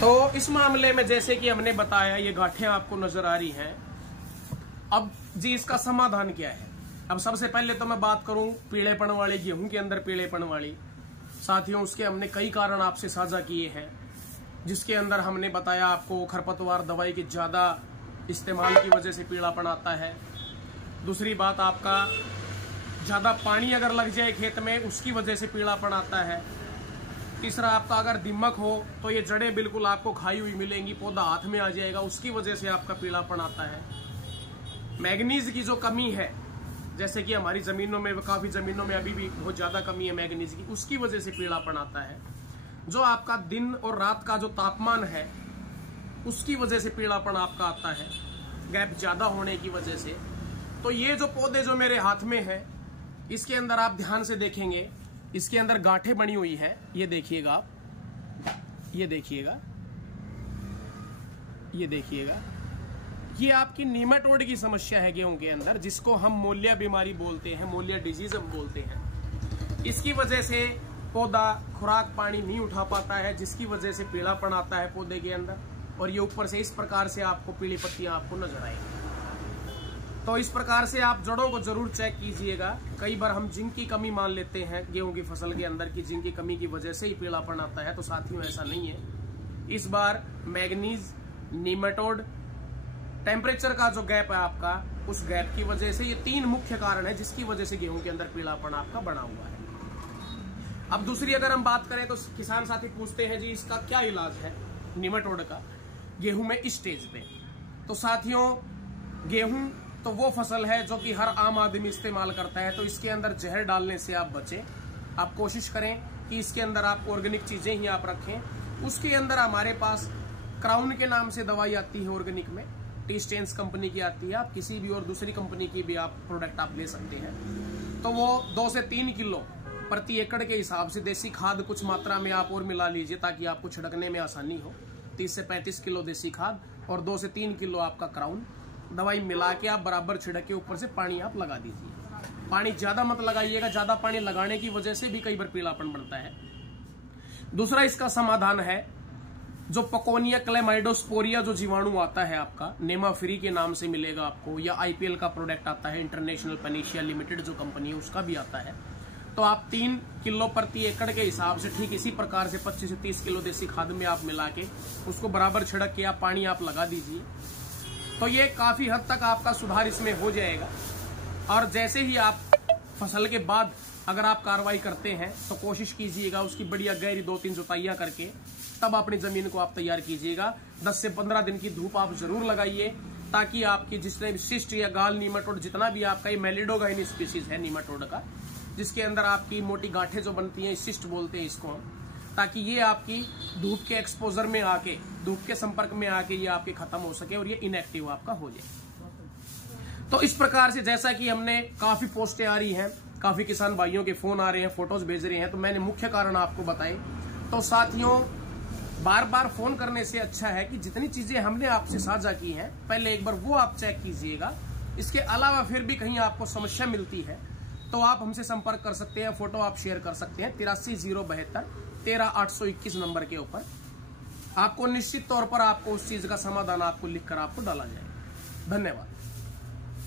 तो इस मामले में जैसे कि हमने बताया, ये गांठें आपको नजर आ रही हैं। अब जी इसका समाधान क्या है? अब सबसे पहले तो मैं बात करूं पीलेपन वाली, गेहूं के अंदर पीलेपन वाली। साथियों, उसके हमने कई कारण आपसे साझा किए हैं, जिसके अंदर हमने बताया आपको खरपतवार दवाई की ज्यादा इस्तेमाल की वजह से पीलापन आता है। दूसरी बात, आपका ज्यादा पानी अगर लग जाए खेत में, उसकी वजह से पीलापन आता है। तीसरा, आपका अगर दीमक हो तो ये जड़ें बिल्कुल आपको खाई हुई मिलेंगी, पौधा हाथ में आ जाएगा, उसकी वजह से आपका पीलापन आता है। मैग्नीज की जो कमी है, जैसे कि हमारी जमीनों में, काफी जमीनों में अभी भी बहुत ज्यादा कमी है मैग्नीज की, उसकी वजह से पीलापन आता है। जो आपका दिन और रात का जो तापमान है, उसकी वजह से पीलापन आपका आता है, गैप ज्यादा होने की वजह से। तो ये जो पौधे जो मेरे हाथ में है, इसके अंदर आप ध्यान से देखेंगे, इसके अंदर गांठें बनी हुई है। ये देखिएगा आप, ये देखिएगा, ये देखिएगा, ये आपकी नीमाटोड की समस्या है गेहूं के अंदर, जिसको हम मोलिया बीमारी बोलते हैं, मोलिया डिजीज हम बोलते हैं। इसकी वजह से पौधा खुराक पानी नहीं उठा पाता है, जिसकी वजह से पीलापन आता है पौधे के अंदर, और ये ऊपर से इस प्रकार से आपको पीली पत्तियां आपको नजर आएंगी। तो इस प्रकार से आप जड़ों को जरूर चेक कीजिएगा। कई बार हम जिंक की कमी मान लेते हैं गेहूं की फसल के अंदर की जिंक की कमी की वजह से ही पीलापन आता है, तो साथियों ऐसा नहीं है। इस बार मैग्नीज, नीमाटोड, टेम्परेचर का जो गैप है आपका, उस गैप की वजह से, ये तीन मुख्य कारण है जिसकी वजह से गेहूं के अंदर पीलापन आपका बना हुआ है। अब दूसरी अगर हम बात करें तो किसान साथी पूछते हैं जी इसका क्या इलाज है नीमाटोड का गेहूं में इस स्टेज पे। तो साथियों, गेहूं तो वो फसल है जो कि हर आम आदमी इस्तेमाल करता है, तो इसके अंदर जहर डालने से आप बचें। आप कोशिश करें कि इसके अंदर आप ऑर्गेनिक चीजें ही आप रखें। उसके अंदर हमारे पास क्राउन के नाम से दवाई आती है ऑर्गेनिक में, टी स्टेन्स कंपनी की आती है। आप किसी भी और दूसरी कंपनी की भी आप प्रोडक्ट आप ले सकते हैं। तो वो 2 से 3 किलो प्रति एकड़ के हिसाब से देसी खाद कुछ मात्रा में आप और मिला लीजिए, ताकि आपको छिड़कने में आसानी हो। 30 से 35 किलो देसी खाद और 2 से 3 किलो आपका क्राउन दवाई मिला के आप बराबर छिड़क के ऊपर से पानी आप लगा दीजिए। पानी ज्यादा मत लगाइएगा, ज्यादा पानी लगाने की वजह से भी कई बार पीलापन बनता है। दूसरा इसका समाधान है, जो पकोनिया क्लेमाइडोस्पोरिया जो जीवाणु आता है आपका, नेमाफ्री के नाम से मिलेगा आपको, या आईपीएल का प्रोडक्ट आता है, इंटरनेशनल पेनिशिया लिमिटेड जो कंपनी है उसका भी आता है। तो आप 3 किलो प्रति एकड़ के हिसाब से ठीक इसी प्रकार से 25 से 30 किलो देसी खाद में आप मिला के उसको बराबर छिड़क के आप पानी आप लगा दीजिए। तो ये काफी हद तक आपका सुधार इसमें हो जाएगा। और जैसे ही आप फसल के बाद अगर आप कार्रवाई करते हैं, तो कोशिश कीजिएगा उसकी बढ़िया गहरी 2-3 जुताइयां करके तब अपनी जमीन को आप तैयार कीजिएगा। 10 से 15 दिन की धूप आप जरूर लगाइए, ताकि आपकी जितने भी सिस्ट या गाल नीमाटोड, जितना भी आपका ये मेलिडोगाइन स्पीसीज है नीमाटोड का, जिसके अंदर आपकी मोटी गांठें जो बनती हैं, सिस्ट बोलते हैं इसको हम, ताकि ये आपकी धूप के एक्सपोजर में आके, धूप के संपर्क में आके ये आपके खत्म हो सके और ये इनएक्टिव आपका हो जाए। तो इस प्रकार से जैसा कि हमने काफी पोस्टें आ रही हैं, काफी किसान भाइयों के फोन आ रहे हैं, फोटोज भेज रहे हैं, तो मैंने मुख्य कारण आपको बताए। तो साथियों, बार बार फोन करने से अच्छा है कि जितनी चीजें हमने आपसे साझा की हैं, पहले एक बार वो आप चेक कीजिएगा। इसके अलावा फिर भी कहीं आपको समस्या मिलती है तो आप हमसे संपर्क कर सकते हैं, फोटो आप शेयर कर सकते हैं 83 072 13 821 नंबर के ऊपर। आपको निश्चित तौर पर आपको उस चीज का समाधान आपको लिखकर आपको डाला जाएगा। धन्यवाद।